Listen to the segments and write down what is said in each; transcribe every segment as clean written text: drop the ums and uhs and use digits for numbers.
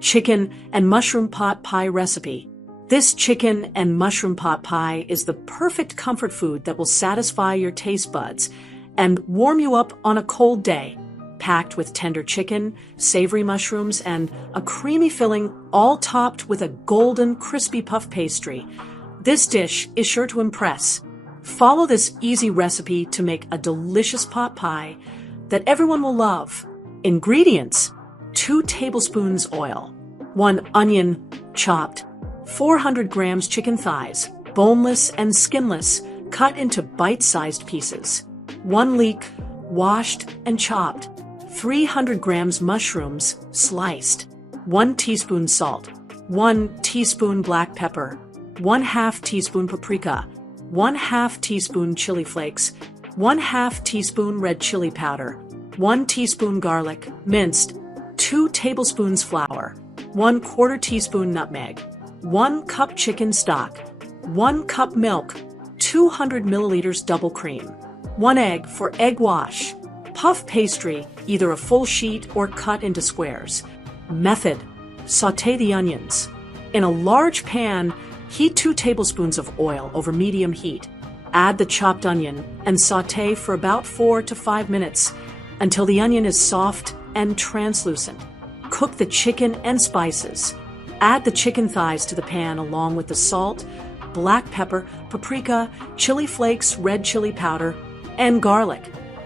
Chicken and mushroom pot pie recipe. This chicken and mushroom pot pie is the perfect comfort food that will satisfy your taste buds and warm you up on a cold day. Packed with tender chicken, savory mushrooms, and a creamy filling, all topped with a golden, crispy puff pastry. This dish is sure to impress. Follow this easy recipe to make a delicious pot pie that everyone will love. Ingredients: 2 tablespoons oil, 1 onion, chopped, 400 grams chicken thighs, boneless and skinless, cut into bite-sized pieces, 1 leek, washed and chopped, 300 grams mushrooms, sliced, 1 teaspoon salt, 1 teaspoon black pepper, 1/2 teaspoon paprika, 1/2 teaspoon chili flakes, 1/2 teaspoon red chili powder, 1 teaspoon garlic, minced, 2 tablespoons flour, 1/4 teaspoon nutmeg, 1 cup chicken stock, 1 cup milk, 200 milliliters double cream, 1 egg for egg wash. Puff pastry, either a full sheet or cut into squares. Method: sauté the onions. In a large pan, heat 2 tablespoons of oil over medium heat. Add the chopped onion and sauté for about 4 to 5 minutes until the onion is soft and translucent. Cook the chicken and spices. Add the chicken thighs to the pan along with the salt, black pepper, paprika, chili flakes, red chili powder, and garlic.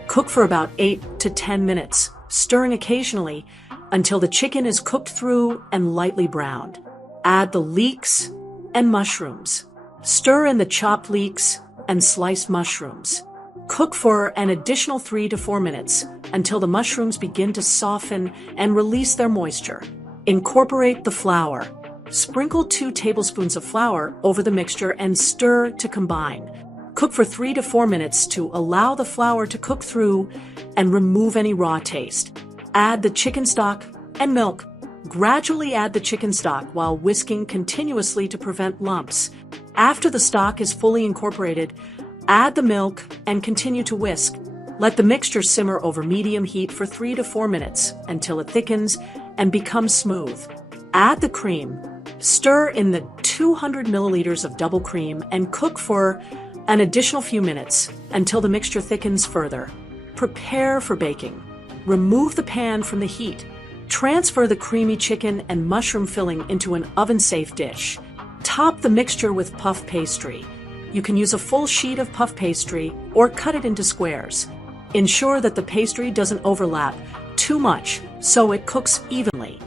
Cook for about 8 to 10 minutes, stirring occasionally until the chicken is cooked through and lightly browned. Add the leeks and mushrooms. Stir in the chopped leeks and sliced mushrooms. Cook for an additional 3 to 4 minutes until the mushrooms begin to soften and release their moisture. Incorporate the flour. Sprinkle 2 tablespoons of flour over the mixture and stir to combine. Cook for 3 to 4 minutes to allow the flour to cook through and remove any raw taste. Add the chicken stock and milk. Gradually add the chicken stock while whisking continuously to prevent lumps. After the stock is fully incorporated, add the milk and continue to whisk. Let the mixture simmer over medium heat for 3 to 4 minutes until it thickens and becomes smooth. Add the cream. Stir in the 200 milliliters of double cream and cook for an additional few minutes until the mixture thickens further. Prepare for baking. Remove the pan from the heat. Transfer the creamy chicken and mushroom filling into an oven-safe dish. Top the mixture with puff pastry. You can use a full sheet of puff pastry or cut it into squares. Ensure that the pastry doesn't overlap too much so it cooks evenly.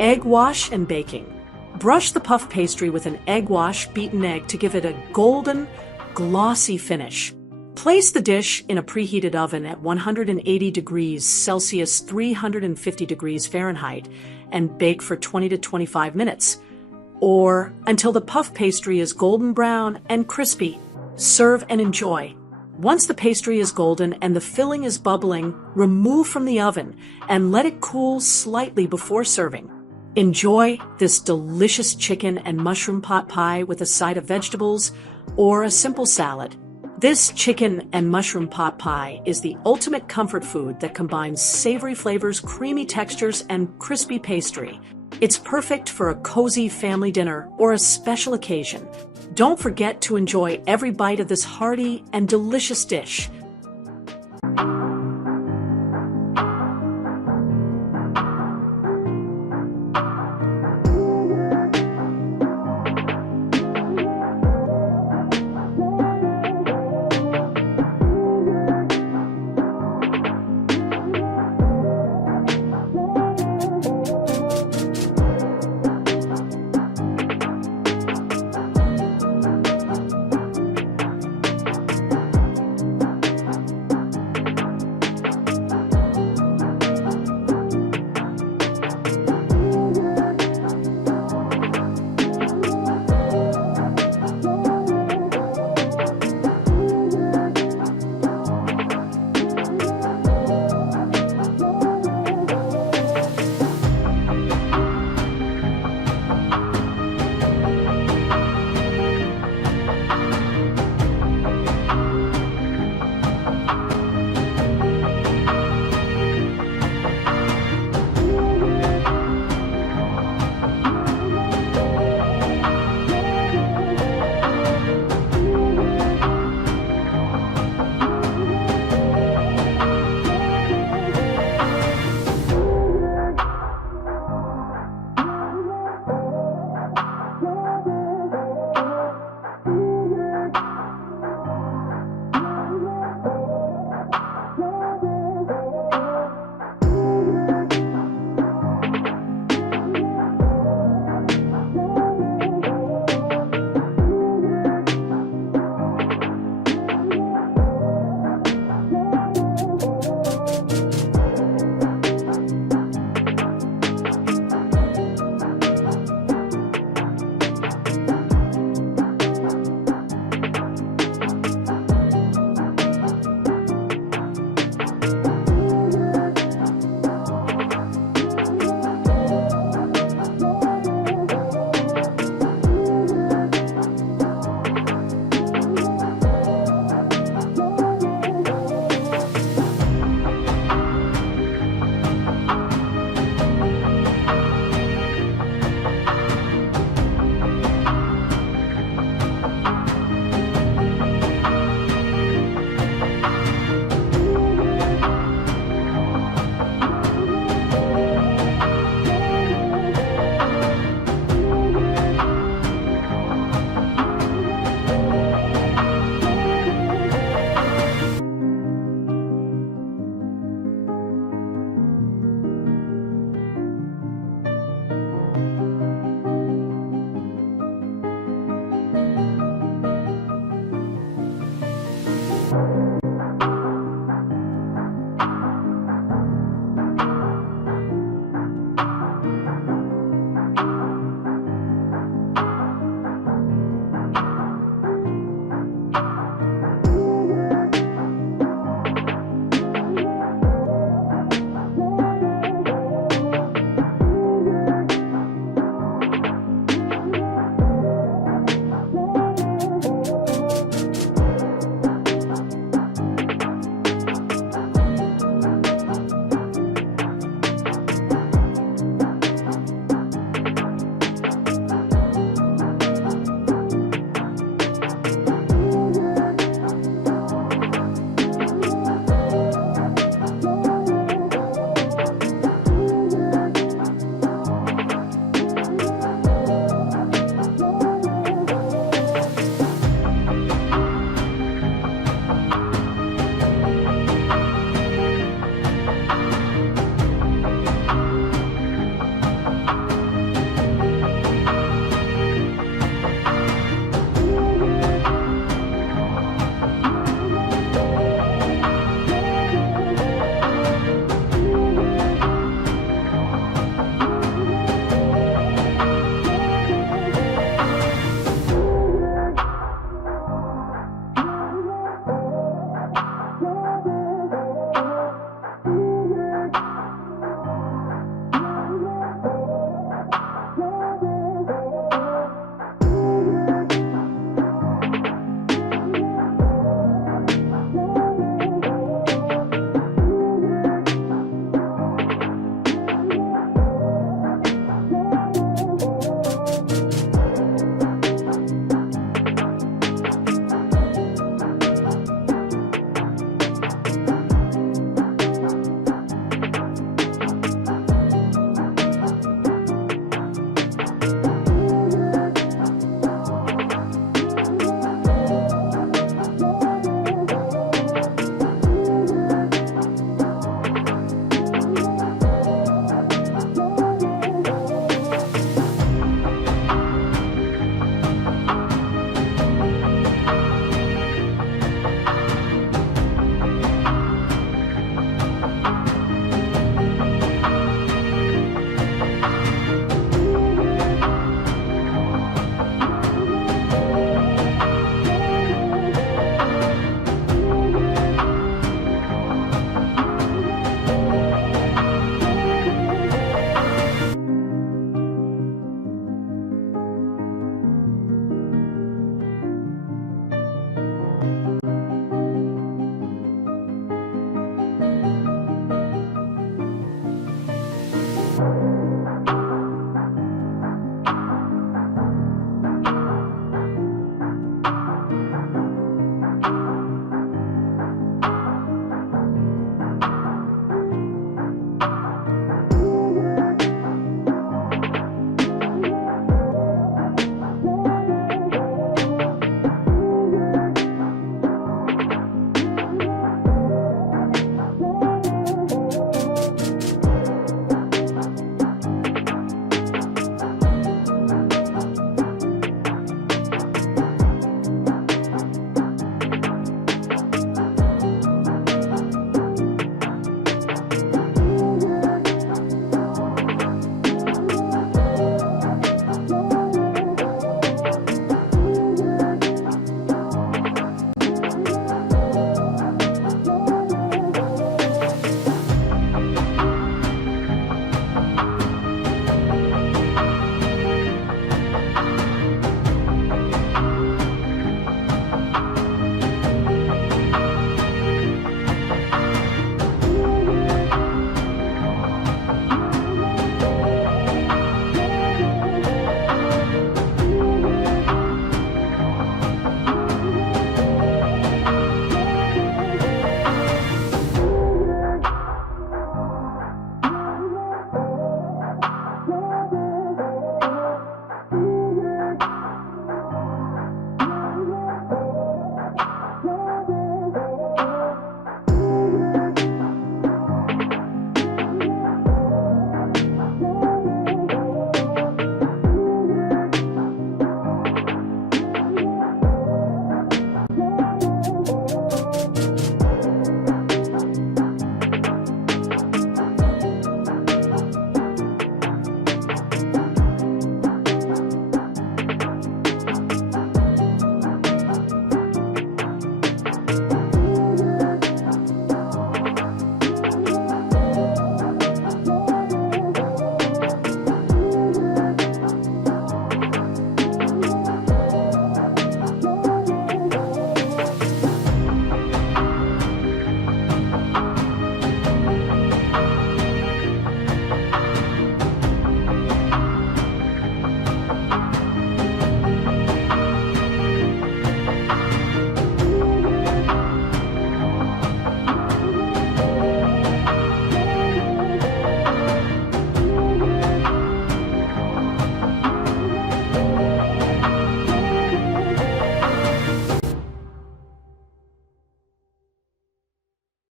Egg wash and baking. Brush the puff pastry with an egg wash beaten egg to give it a golden, glossy finish. Place the dish in a preheated oven at 180 degrees Celsius, 350 degrees Fahrenheit, and bake for 20 to 25 minutes, or until the puff pastry is golden brown and crispy. Serve and enjoy. Once the pastry is golden and the filling is bubbling, remove from the oven and let it cool slightly before serving. Enjoy this delicious chicken and mushroom pot pie with a side of vegetables or a simple salad. This chicken and mushroom pot pie is the ultimate comfort food that combines savory flavors, creamy textures, and crispy pastry. It's perfect for a cozy family dinner or a special occasion. Don't forget to enjoy every bite of this hearty and delicious dish.